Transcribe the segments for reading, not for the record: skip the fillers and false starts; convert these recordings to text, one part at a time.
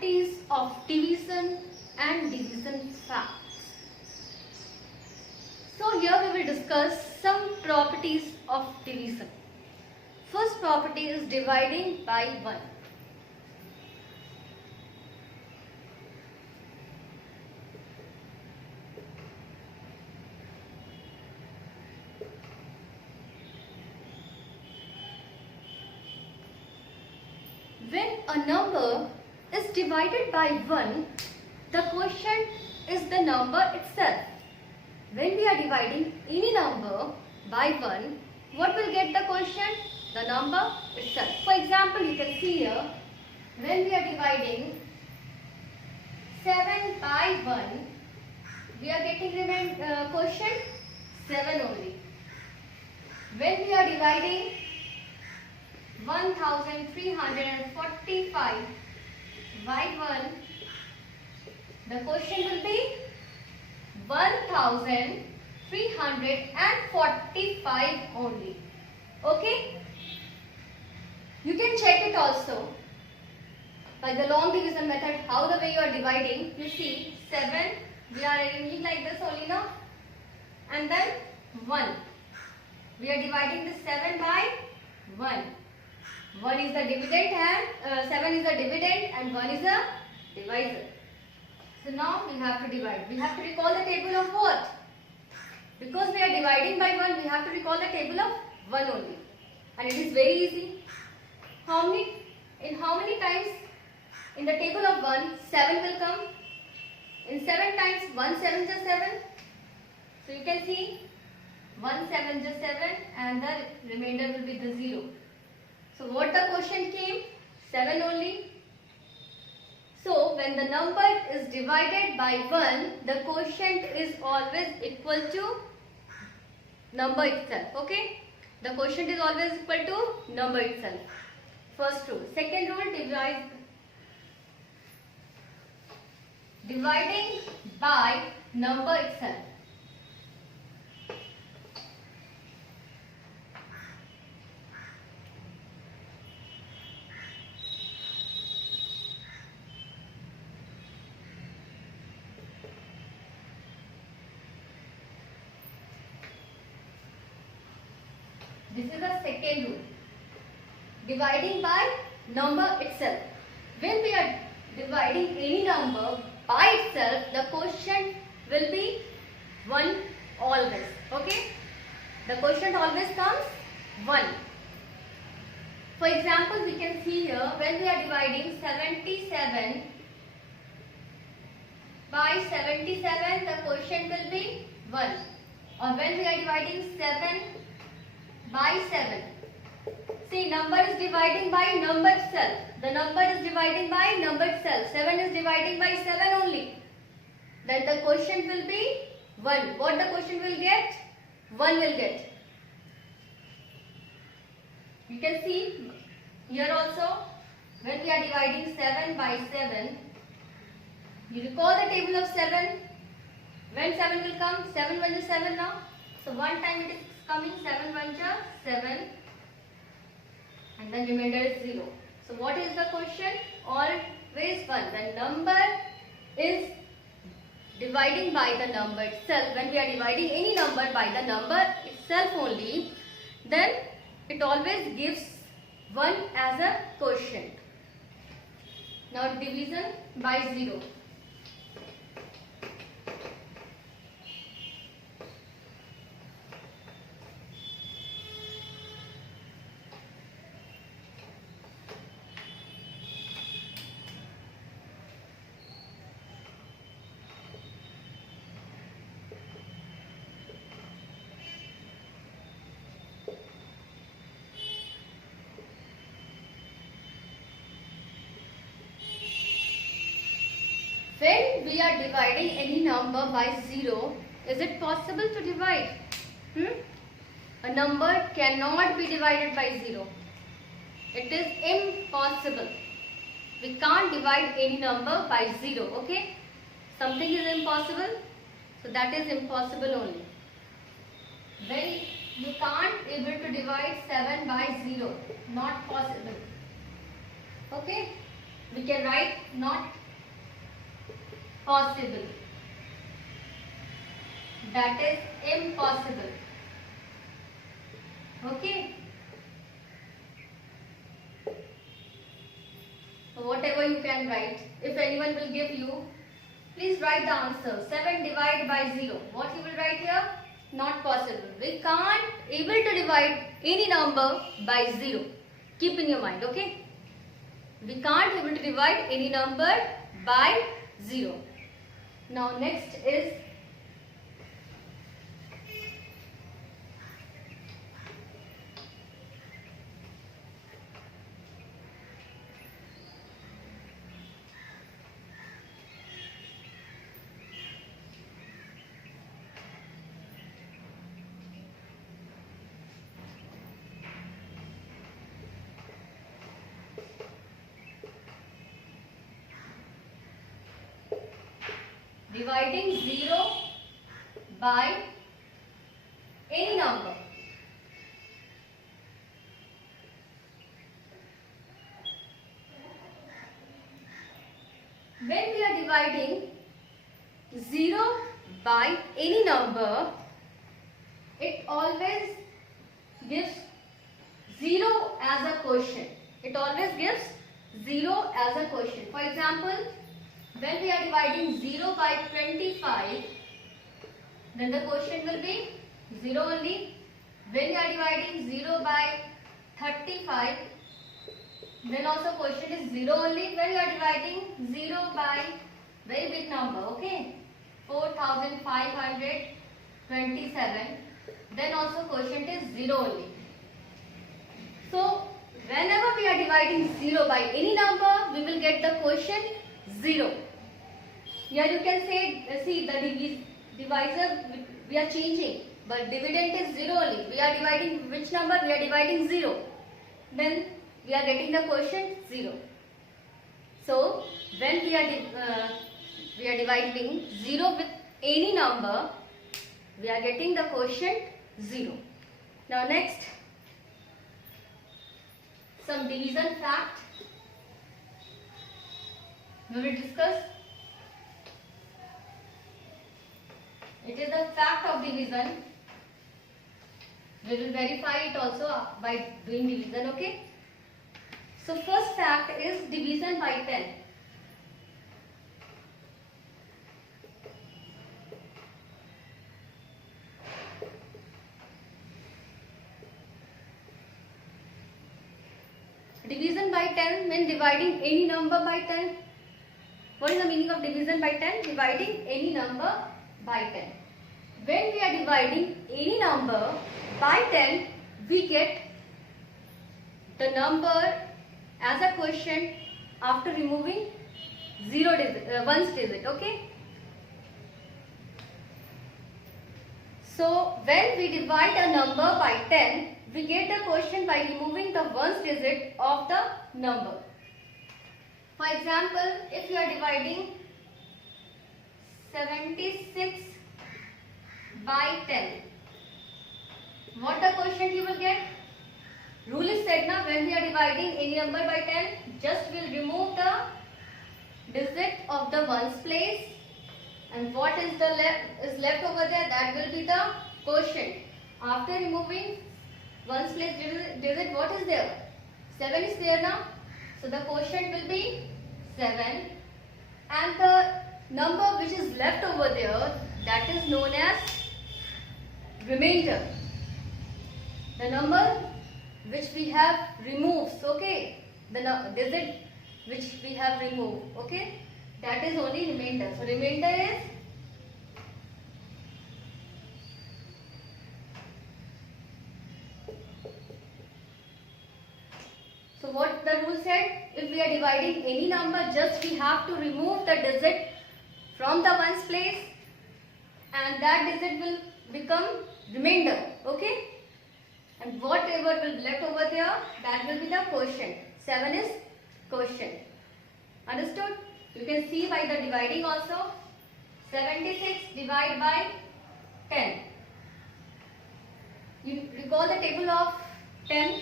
properties of division and division facts. So here we will discuss some properties of division. First property is dividing by 1. When a number is divided by 1, the quotient is the number itself. When we are dividing any number by 1, what will get the quotient? The number itself. For example, you can see here, when we are dividing 7 by 1, we are getting quotient 7 only. When we are dividing 1345 by 1, the quotient will be 1345 only. Okay? You can check it also by the long division method, how the way you are dividing. You see 7, we are arranging like this only now, and then 1. We are dividing this 7 by 1. 1 is the dividend and 7 is the dividend and 1 is the divisor. So now we have to divide. We have to recall the table of what? Because we are dividing by 1, we have to recall the table of 1 only. And it is very easy. How many times in the table of 1, 7 will come? In 7 times, 1 7 is 7. So you can see 1 7 is 7 and the remainder will be the 0. So what the quotient came? 7 only. So when the number is divided by 1, the quotient is always equal to number itself. Okay? The quotient is always equal to number itself. First rule. Second rule, dividing by number itself. This is the second rule. Dividing by number itself. When we are dividing any number by itself, the quotient will be 1 always. Okay? The quotient always comes 1. For example, we can see here, when we are dividing 77 by 77, the quotient will be 1. Or when we are dividing 7 by 7. See, number is dividing by number itself. The number is dividing by number itself. 7 is dividing by 7 only. Then the quotient will be 1. What the quotient will get? 1 will get. You can see here also, when we are dividing 7 by 7, you recall the table of 7. When 7 will come? 7 1 is 7 now. So one time it is coming 7 1 is 7 and then remainder is 0. So what is the quotient? Always 1. When number is dividing by the number itself, when we are dividing any number by the number itself only, then it always gives 1 as a quotient. Now division by 0. When we are dividing any number by 0, is it possible to divide? A number cannot be divided by 0. It is impossible. We can't divide any number by 0. Okay? Something is impossible, so that is impossible only. When you can't able to divide 7 by 0, not possible. Okay? we can write not possible. That is impossible. Okay. So whatever you can write. If anyone will give you, please write the answer. 7 divided by 0. What you will write here? Not possible. We can't able to divide any number by 0. Keep in your mind, okay? We can't able to divide any number by 0. Now next is dividing 0 by any number. When we are dividing 0 by any number, it always gives 0 as a quotient. It always gives 0 as a quotient. For example, when we are dividing 0 by 25, then the quotient will be 0 only. When we are dividing 0 by 35, then also quotient is 0 only. When we are dividing 0 by very big number, okay, 4527, then also quotient is 0 only. So whenever we are dividing 0 by any number, we will get the quotient 0. Here you can say, see the divisor we are changing, but dividend is 0 only. We are dividing which number? We are dividing 0. Then we are getting the quotient 0. So when we are dividing 0 with any number, we are getting the quotient 0. Now next, some division fact we will discuss. It is the fact of division. We will verify it also by doing division, okay? So first fact is division by 10. Division by 10 means dividing any number by 10. What is the meaning of division by 10? Dividing any number by 10. When we are dividing any number by 10, we get the number as a quotient after removing ones digit, okay? So when we divide a number by 10, we get the quotient by removing the ones digit of the number. For example, if you are dividing 76 by 10, what the quotient you will get? Rule is said now, when we are dividing any number by 10, just we'll remove the digit of the ones place, and what is left over there, that will be the quotient. After removing ones place digit, what is there? 7 is there now. So the quotient will be 7, and the number which is left over there, that is known as remainder. The number which we have removed, okay, the digit which we have removed, okay, that is only remainder. So remainder is so what the rule said, if we are dividing any number, just we have to remove the digit from the ones place, and that digit will become remainder, okay, and whatever will be left over there, that will be the quotient. 7 is quotient. Understood? You can see by the dividing also. 76 divided by 10. You recall the table of 10.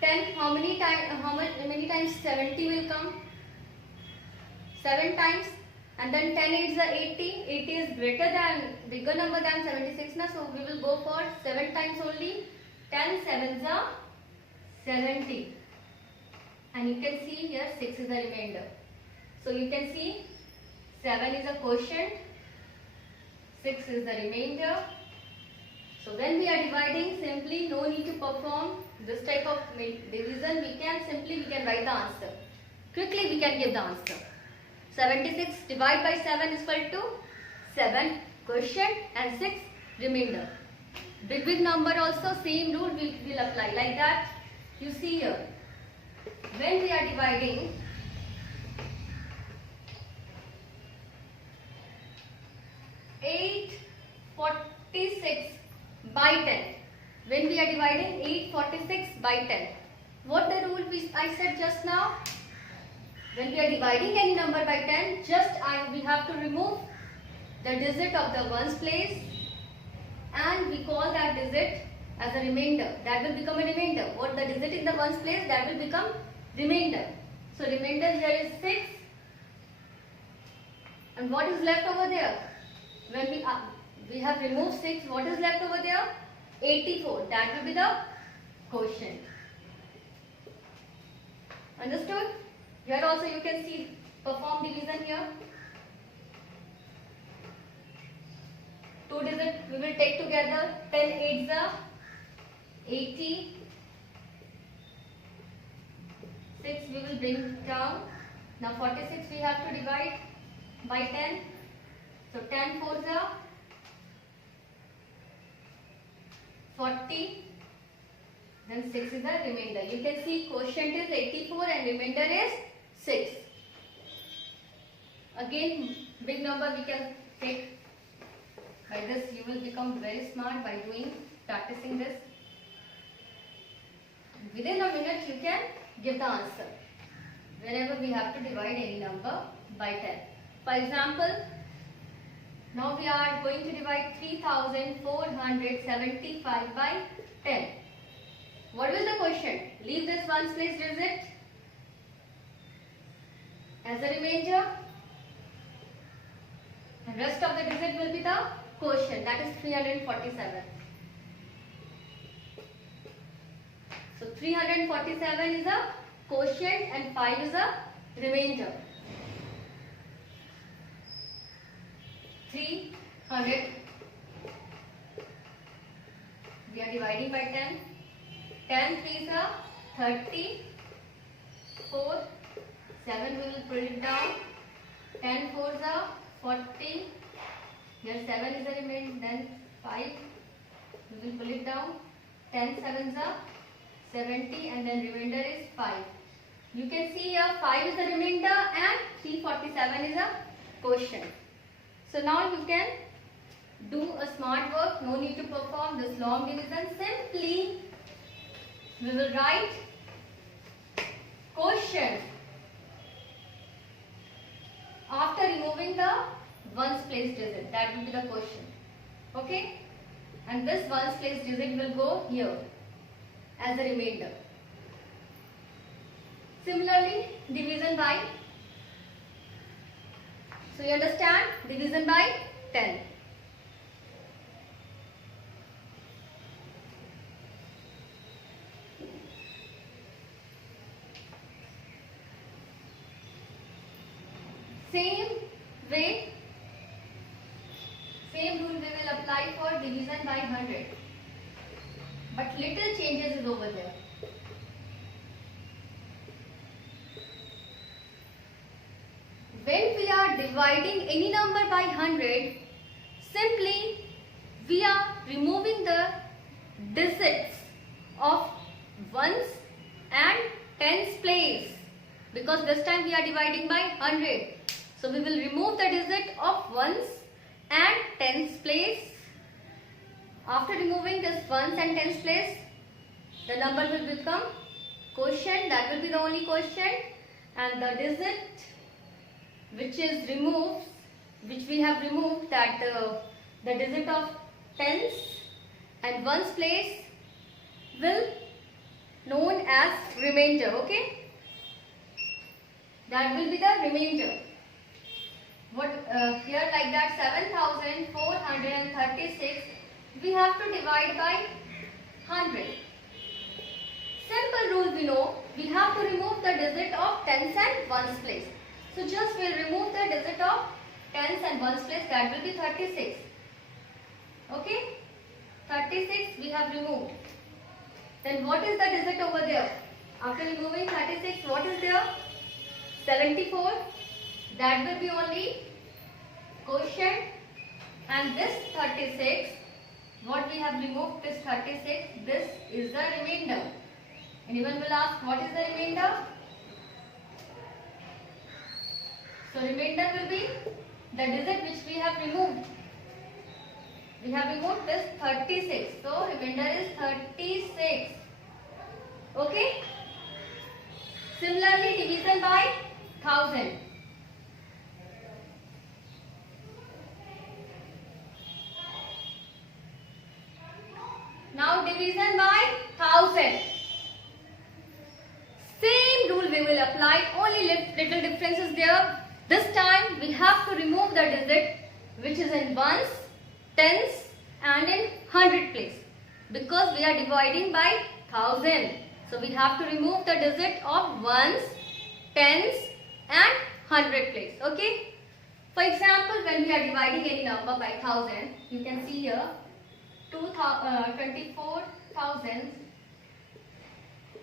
10, how many times 70 will come? 7 times. And then 10 8s are 80. 80 is bigger number than 76 na, so we will go for 7 times only. 10 7s are 70. And you can see here 6 is the remainder. So you can see 7 is a quotient, 6 is the remainder. So when we are dividing, simply no need to perform this type of division. We can write the answer. Quickly we can give the answer. 76 divided by 7 is equal to 7 quotient and 6 remainder. Big number also same rule will apply like that. You see here, when we are dividing 846 by 10. When we are dividing 846 by 10. What the rule I said just now? When we are dividing any number by 10, we have to remove the digit of the ones place and we call that digit as a remainder. That will become a remainder. What the digit in the ones place, that will become remainder. So remainder here is 6. And what is left over there? When we have removed 6, what is left over there? 84. That will be the quotient. Understood? Here also you can see perform division here. 2 digits we will take together. 10 8s are 80. 6 we will bring down. Now 46 we have to divide by 10. So 10 4s are 40. Then 6 is the remainder. You can see quotient is 84 and remainder is 6. Again, big number we can take. By this you will become very smart by practicing this. Within a minute you can give the answer whenever we have to divide any number by 10. For example, now we are going to divide 3475 by 10. What will the quotient? Leave this ones place digit as a remainder and rest of the digit will be the quotient, that is 347. So 347 is a quotient and 5 is a remainder. 300. We are dividing by 10. 10 3s are 30. 4. 7 we will pull it down. 10 4s are 40. Here 7 is the remainder. Then 5 we will pull it down. 10 7s are 70 and then remainder is 5. You can see here 5 is the remainder and 347 is a quotient. So now you can do a smart work. No need to perform this long division. Simply we will write quotient after removing the ones place digit. That will be the quotient. Okay? And this ones place digit will go here as a remainder. Similarly, division by. So you understand? Division by 10. Same way, same rule we will apply for division by 100. But little changes is over there. When we are dividing any number by 100, simply we are removing the digits of ones and tens place, because this time we are dividing by 100. So we will remove the digit of ones and tens place. After removing this ones and tens place, the number will become quotient. That will be the only quotient, and the digit which is removed, which we have removed, that the digit of tens and ones place will known as remainder. Okay, that will be the remainder. What here like that 7436 we have to divide by 100. Simple rule we know, we have to remove the digit of tens and ones place. So just we'll remove the digit of tens and ones place, that will be 36. Okay, 36 we have removed. Then what is the digit over there? After removing 36, what is there? 74. That will be only quotient, and this 36, what we have removed, this 36, this is the remainder. Anyone will ask, what is the remainder? So remainder will be the digit which we have removed. We have removed this 36. So remainder is 36. Okay. Similarly, division by 1000. Now division by 1000. Same rule we will apply, only little difference is there. This time we have to remove the digit which is in ones, tens and in 100 place, because we are dividing by 1000. So we have to remove the digit of ones, tens and 100 place. Okay. For example, when we are dividing any number by 1000, you can see here 24,000.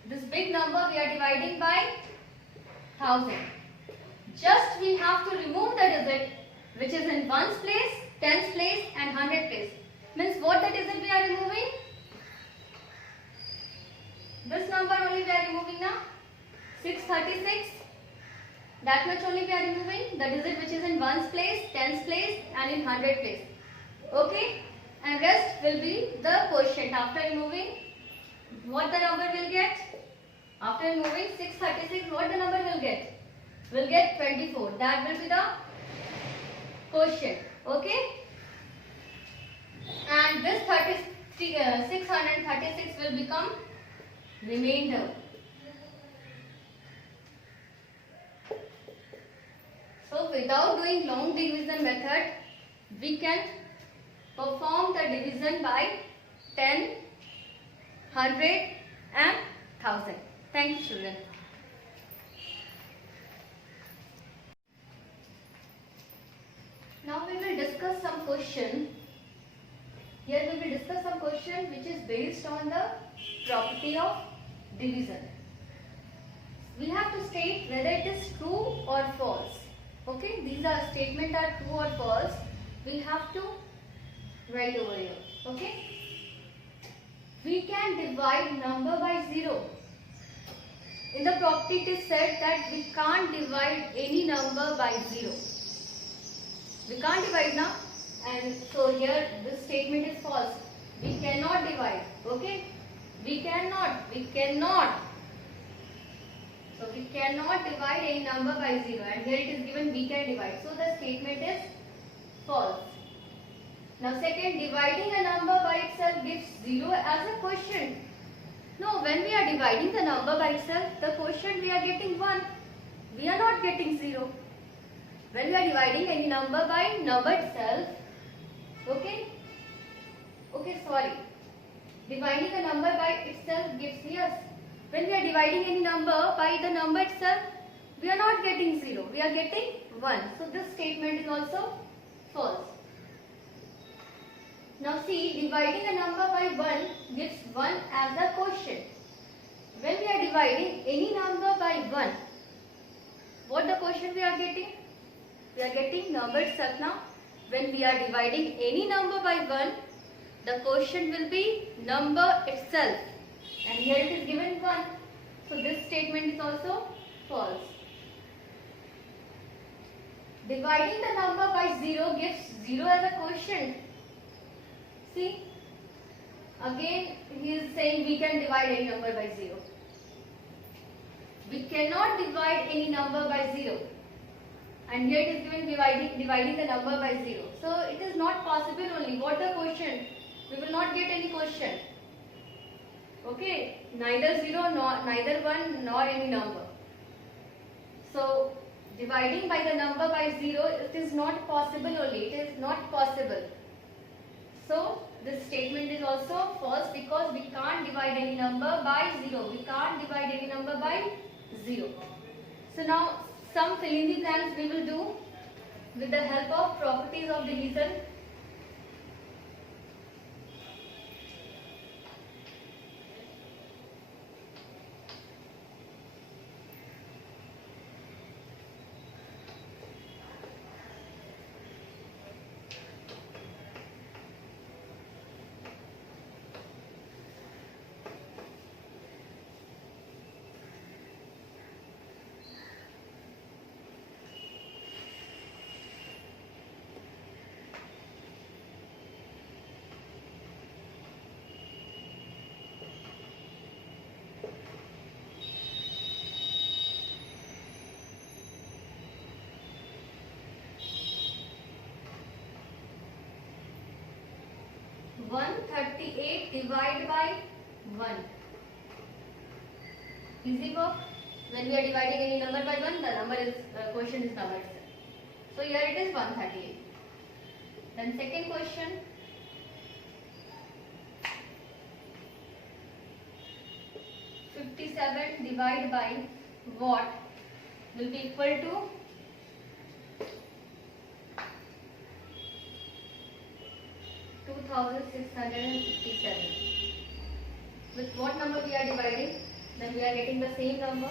This big number we are dividing by 1000. Just we have to remove the digit which is in ones place, tens place and 100 place. Means what the digit we are removing? This number only we are removing now. 636. That much only we are removing. The digit which is in ones place, tens place and in 100 place. Okay. And rest will be the quotient. After removing, what the number will get? After removing 636, what the number will get? Will get 24. That will be the quotient. Okay. And this 636 will become remainder. So without doing long division method, we can perform the division by 10, 100 and 1000. Thank you, children. Now we will discuss some question. Here we will discuss some question which is based on the property of division. We have to state whether it is true or false. Okay, these are statement are true or false. We have to write over here. Okay, we can divide number by 0. In the property it is said that we can't divide any number by 0. We can't divide now, and so here this statement is false. We cannot divide. Okay, we cannot. So we cannot divide any number by 0, and here it is given we can divide. So the statement is false. Now second, dividing a number by itself gives 0 as a quotient. No, when we are dividing the number by itself, the quotient we are getting 1. We are not getting 0. When we are dividing any number by number itself, dividing a number by itself gives yes. When we are dividing any number by the number itself, we are not getting 0. We are getting 1. So this statement is also false. Now see, dividing a number by 1 gives 1 as a quotient. When we are dividing any number by 1, what the quotient we are getting? We are getting number itself now. When we are dividing any number by 1, the quotient will be number itself. And here it is given 1. So this statement is also false. Dividing the number by 0 gives 0 as a quotient. See, again he is saying we can divide any number by 0. We cannot divide any number by 0. And here it is given dividing the number by 0. So it is not possible only. What the quotient? We will not get any quotient. Okay, neither 0 nor neither 1 nor any number. So dividing by the number by 0, it is not possible only, it is not possible. So this statement is also false because we can't divide any number by 0. We can't divide any number by 0. So now some fill in the blanks we will do with the help of properties of division. One 38 divided by 1. Easy work. When we are dividing any number by 1, the number is question is number itself. So here it is 138. Then second question. (57) divided by what will be equal to 2657. With what number we are dividing? Then we are getting the same number.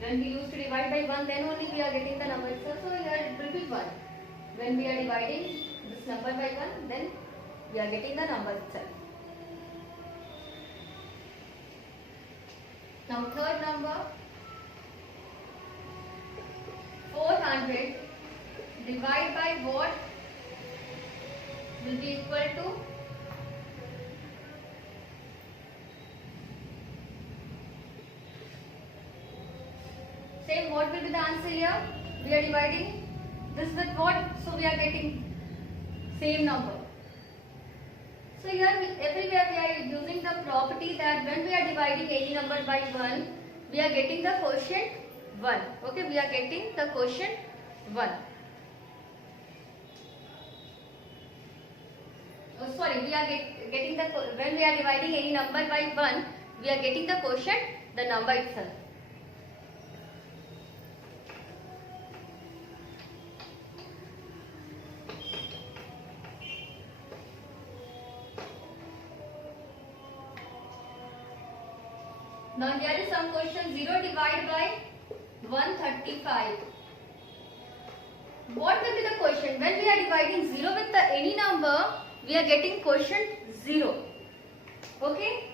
When we used to divide by 1, then only we are getting the number itself. So here it will be 1. When we are dividing this number by 1, then we are getting the number itself. Now third number, 400 divided by what will be equal to 'Same, what will be the answer here? We are dividing this with what? So we are getting same number. So here everywhere we are using the property that when we are dividing any number by 1, we are getting the quotient 1. Okay, we are getting the quotient 1. Oh, sorry, we are getting the, when we are dividing any number by 1, we are getting the quotient, the number itself. Now here is some question, 0 divided by 135. What will be the quotient? When we are dividing 0 with any number, we are getting quotient 0. Okay?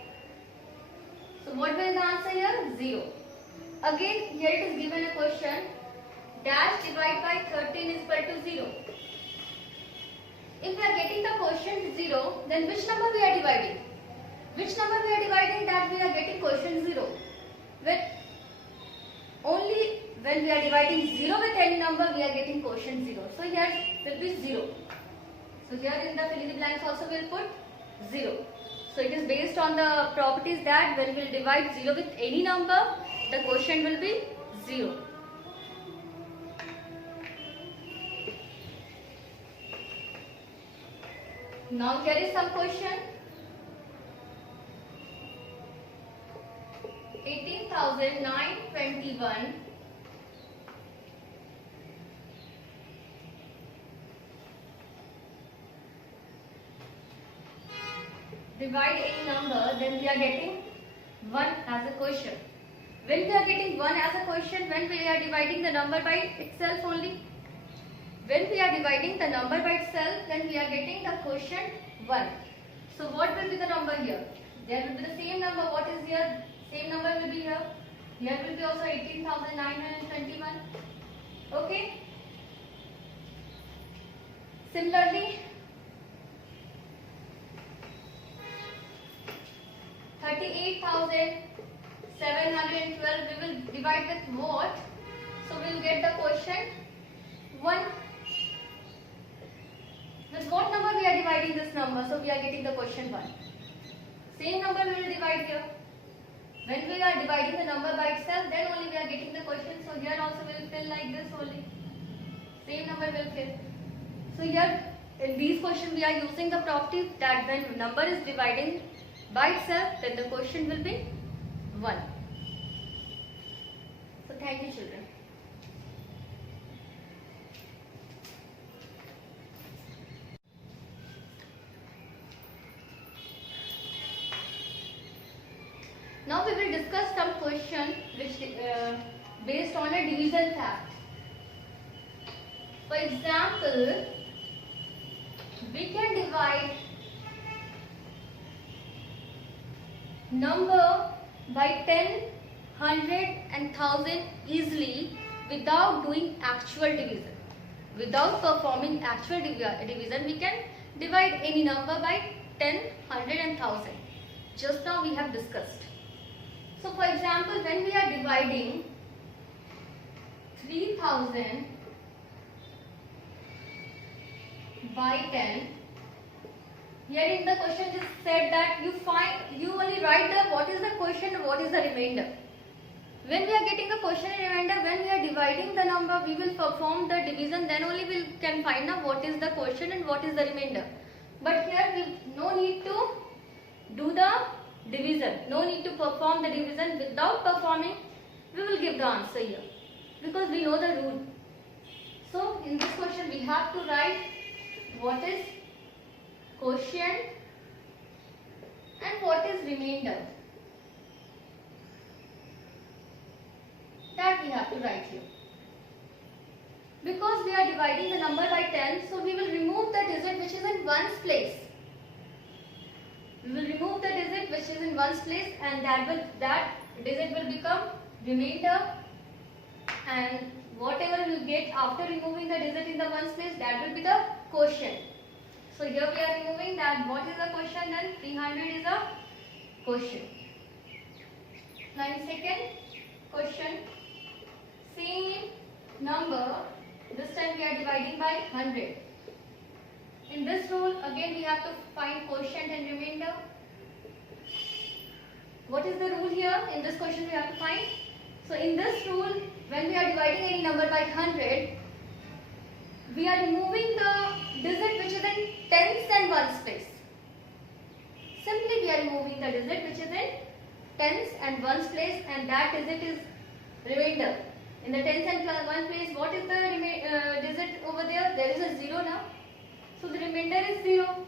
So what will be the answer here? 0. Again, here it is given a question, dash divided by 13 is equal to 0. If we are getting the quotient 0, then which number we are dividing? Which number we are dividing that we are getting quotient 0? With only when we are dividing 0 with any number, we are getting quotient 0. So here will be 0. So here in the fill in the blanks also we will put 0. So it is based on the properties that when we will divide 0 with any number, the quotient will be 0. Now here is some question. 18,921 divide any number, then we are getting 1 as a quotient. When we are getting 1 as a quotient, when we are dividing the number by itself only. When we are dividing the number by itself, then we are getting the quotient 1. So what will be the number here? There will be the same number. What is here? Same number will be here. Here will be also 18,921. Okay. Similarly, 38,712 we will divide with what? So we will get the quotient 1. With what number we are dividing this number? So we are getting the quotient 1. Same number we will divide here. When we are dividing the number by itself, then only we are getting the question. So here also we will fill like this only. Same number will fill. So here in these questions we are using the property that when number is dividing by itself, then the question will be 1. So thank you, children. Now we will discuss some question which based on a division fact. For example, we can divide number by 10, 100 and 1000 easily without doing actual division. Without performing actual division, we can divide any number by 10, 100 and 1000. Just now we have discussed. So for example, when we are dividing 3000 by 10, here in the question is said that you only write the what is the question and what is the remainder. When we are getting a question and remainder, when we are dividing the number, we will perform the division, then only we can find out what is the question and what is the remainder. But here we no need to do the division, no need to perform the division. Without performing, we will give the answer here because we know the rule. So in this question we have to write what is quotient and what is remainder. That we have to write here. Because we are dividing the number by 10, so we will remove the digit which is in ones place. We will remove the digit which is in ones place, and that digit will become remainder, and whatever you get after removing the digit in the ones place, that will be the quotient. So here we are removing that. What is the quotient then? 300 is a quotient. Now in second question, same number, this time we are dividing by 100. In this rule, again we have to find quotient and remainder. What is the rule here? In this question we have to find. So in this rule, when we are dividing any number by 100, we are removing the digit which is in tens and ones place. Simply we are removing the digit which is in tens and ones place, and that digit is remainder. In the tens and ones place, what is the digit over there? There is a 0 now. So the remainder is 0.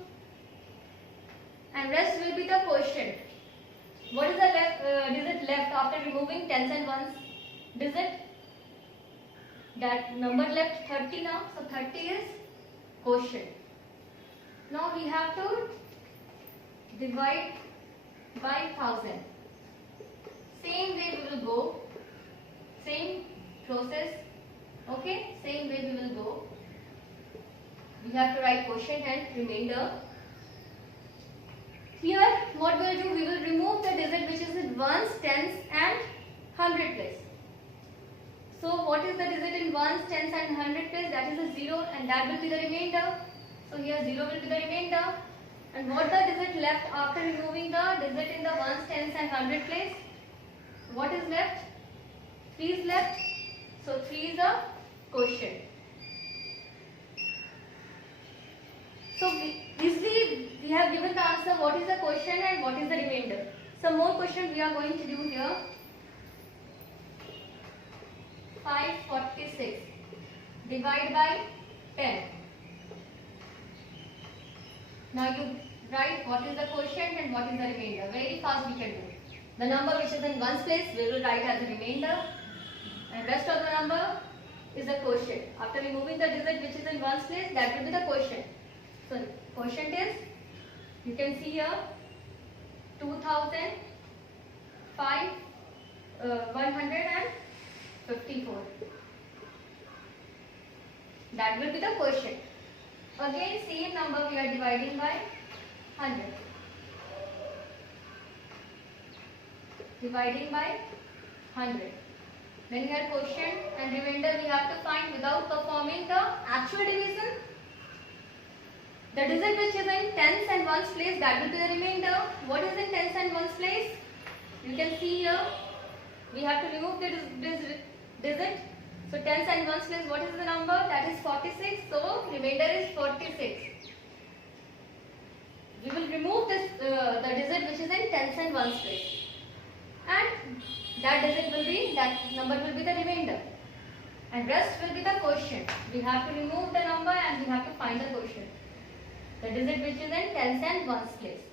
And rest will be the quotient. What is the digit left after removing tens and ones digit? That number left 30 now. So 30 is quotient. Now we have to divide by 1000. Same way we will go. Same process. Okay, same way we will go. We have to write quotient and remainder. Here what we will do, we will remove the digit which is in ones, tens and 100 place. So what is the digit in ones, tens and 100 place? That is a 0, and that will be the remainder. So here 0 will be the remainder. And what the digit left after removing the digit in the ones, tens and 100 place? What is left? 3 is left. So 3 is a quotient. So easily we have given the answer what is the quotient and what is the remainder. Some more questions we are going to do here. 546 divide by 10. Now you write what is the quotient and what is the remainder. Very fast we can do. The number which is in ones place we will write as a remainder, and rest of the number is a quotient. After removing the digit which is in ones place, that will be the quotient. So quotient is, you can see here, 154. That will be the quotient. Again same number we are dividing by 100. Dividing by 100. Then here quotient and remainder we have to find without performing the actual division. The digit which is in tens and ones place, that will be the remainder. What is in tens and ones place? You can see here, we have to remove this digit. So tens and ones place, what is the number? That is 46. So remainder is 46. We will remove this the digit which is in tens and ones place, and that number will be the remainder, and rest will be the quotient. We have to remove the number and we have to find the quotient, the digit which is in tens and ones place.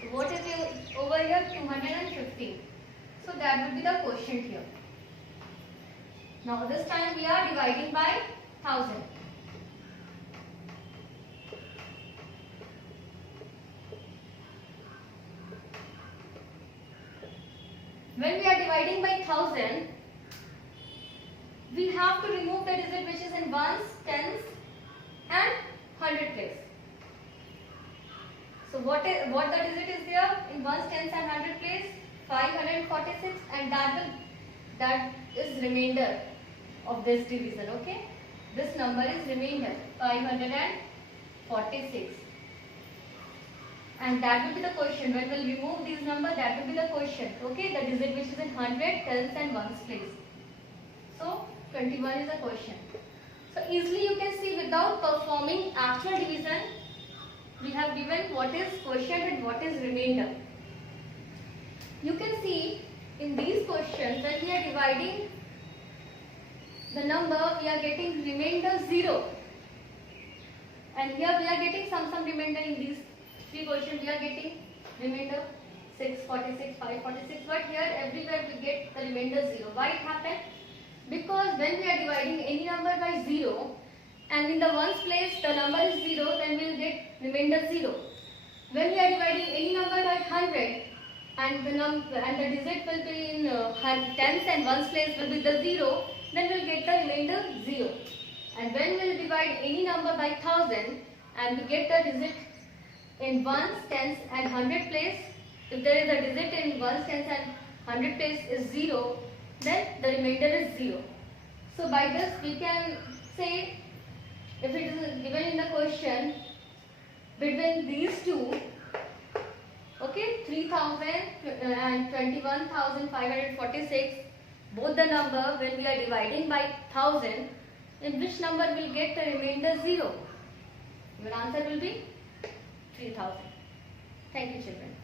So what is over here? 215. So that will be the quotient here. Now this time we are dividing by 1000. When we are dividing by 1000, we have to remove the digit which is in ones, tens and 100 place. So what the digit is there in ones, tens and 100 place? 546, and that is remainder of this division. Okay, this number is remainder 546, and that will be the quotient. When we will remove these numbers, that will be the quotient. Okay, the digit which is in 100, tens and ones place. So 21 is the quotient. So easily you can see, without performing actual division, we have given what is quotient and what is remainder. You can see in these questions, when we are dividing the number, we are getting remainder 0, and here we are getting some remainder. In these three questions we are getting remainder 646, 546, but here everywhere we get the remainder 0. Why it happened? Because when we are dividing any number by 0, and in the ones place the number is 0, then we will get remainder 0. When we are dividing any number by 100, and the digit will be in tens and ones place will be the 0, then we will get the remainder 0. And when we will divide any number by 1000, and we get the digit in ones, tens and 100 place, if there is a digit in ones, tens and 100 place is 0, then the remainder is 0. So by this we can say, if it is given in the question, between these two, okay, 3000 and 21,546, both the number, when we are dividing by 1000, in which number will get the remainder 0? Your answer will be 3000. Thank you, children.